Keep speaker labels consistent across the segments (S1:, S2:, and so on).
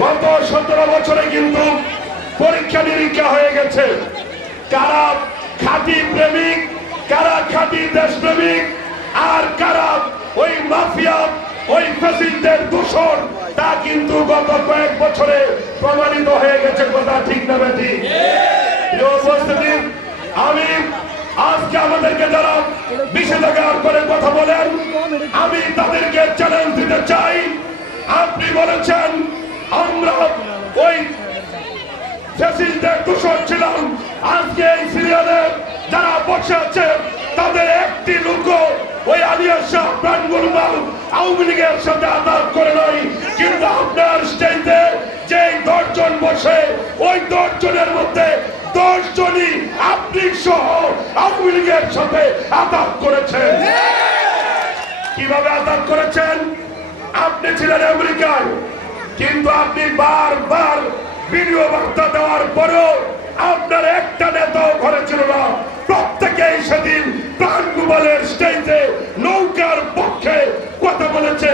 S1: গত সতেরো বছরে কিন্তু পরীক্ষা নিরীক্ষা হয়ে গেছে। কারা খাঁটি প্রেমিক, কারা খাঁটি দেশপ্রেমিক, আর কারা ওই মাফিয়া, ওই ফেসিলদের দূষণ তা কিন্তু গত কয়েক বছরে প্রমাণিত হয়ে গেছে, কথা ঠিক না বেটি আমি আজকে আমাদেরকে যারা নিষেধাজ্ঞার করে কথা বলেন, আমি তাদেরকে চ্যালেঞ্জ দিতে চাই। আপনি বলেছেন, আমরা ওই ফ্যাসিস্টদের দূষণ ছিলাম। আজকে এই সিরিয়ালে যারা বসে আছে, তাদের একটি লোক ওই আলিয়া শাহ প্রাণগুরমাল আওয়ামী লীগের সাথে আঘাত করে নাই। কিন্তু আপনার স্টেজে যে দশজন বসে, ওই দশজনের মধ্যে দশ জনই আপনি সহ আওয়ামী লীগের সাথে আঘাত করেছেন। কীভাবে আঘাত করেছেন? আপনি ছিলেন আমেরিকায়। কিন্তু আপনি বারবার ভিডিও বার্তা দেওয়ার পরেও আপনার একটা নেতাও ঘরে ছিল না। প্রত্যেকেই সেদিন প্রাণগুমালের স্টেজে নৌকার পক্ষে কথা বলেছে।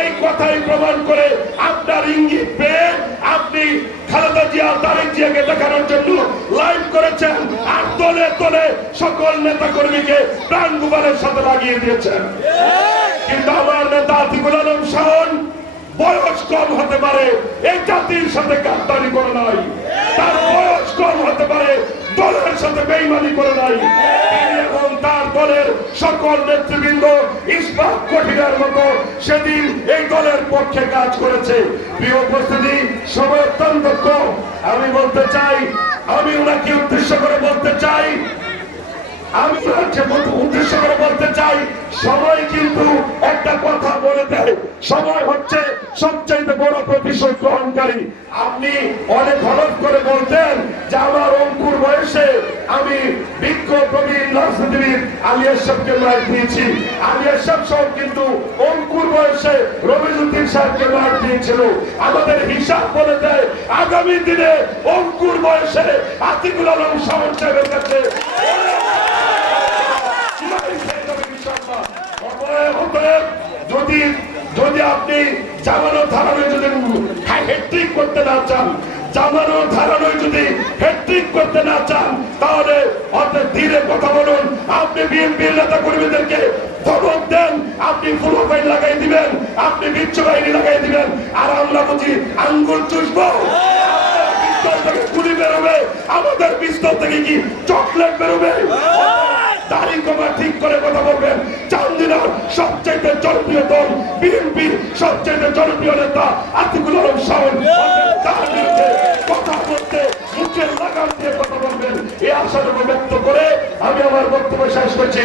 S1: এই কথাই প্রমাণ করে আপনার ইঙ্গিত পেয়ে আপনি খালেদা জিয়া, তারেক জিয়াকে দেখানোর জন্য লাইভ করেছেন আর দলে তলে সকল নেতা কর্মীকে প্রাণগুমালের সাথে লাগিয়ে দিয়েছেন। কিন্তু আমার নেতা আতিকুল বয়স কম হতে পারে। এই জাতির সাথে গাদ্দারি করে নাই। তার বয়স কম হতে পারে। দলের সাথে বেইমানি করে নাই। এবং তার দলের সকল নেতৃবৃন্দ ইসলাম কঠিনের মতো সেদিন এই দলের পক্ষে কাজ করেছে। প্রিয় উপস্থিতি সময় অত্যন্ত কম। আমি বলতে চাই, আমি ওনাকে উদ্দেশ্য করে বলতে চাই, আমি বলতে- উদ্দেশ্য করে বলতে চাই সময় কিন্তু একটা কথা বলে দেয়। সময় হচ্ছে সবচাইতে বড় প্রতিশোধ গ্রহণকারী। আপনি অনেক হলফ করে বলতেন যে আমার অঙ্কুর বয়সে আমি বিজ্ঞ প্রবীণ রাজনীতিবিদ আলিয়া সাহেবকে মার দিয়েছি। আলিয়া সাহেব সব কিন্তু অঙ্কুর বয়সে রবিজুদ্দিন সাহেবকে মার দিয়েছিল। আমাদের হিসাব বলে দেয়, আগামী দিনে অঙ্কুর বয়সে আতিকুল আলম সামন সাহেবের কাছে যদি যদি আপনি জামানো ধারানো যদি হ্যাট্রিক করতে না চান জামানো ধারানো যদি হ্যাট্রিক করতে না চান, তাহলে অত ধীরে কথা বলুন। আপনি বিএনপির নেতা কর্মীদেরকে ধমক দেন, আপনি লাগাই দিবেন, আপনি বিচ্ছু বাহিনী লাগাই দিবেন। আর আমরা বুঝি আঙ্গুল চুষবো। আমাদের পিস্তল থেকে কি চকলেট বেরোবে? দাড়ি কমা ঠিক করে কথা বলবেন। চান্দিনার সবচেয়ে জনপ্রিয় দল বিএনপি সবচেয়ে জনপ্রিয় নেতা আতিকুল আলম শাহন তার বিরুদ্ধে কথা বলতে লাগাম দিয়ে কথা বলবেন। এই আশাটুকু ব্যক্ত করে আমি আমার বক্তব্য শেষ করছি।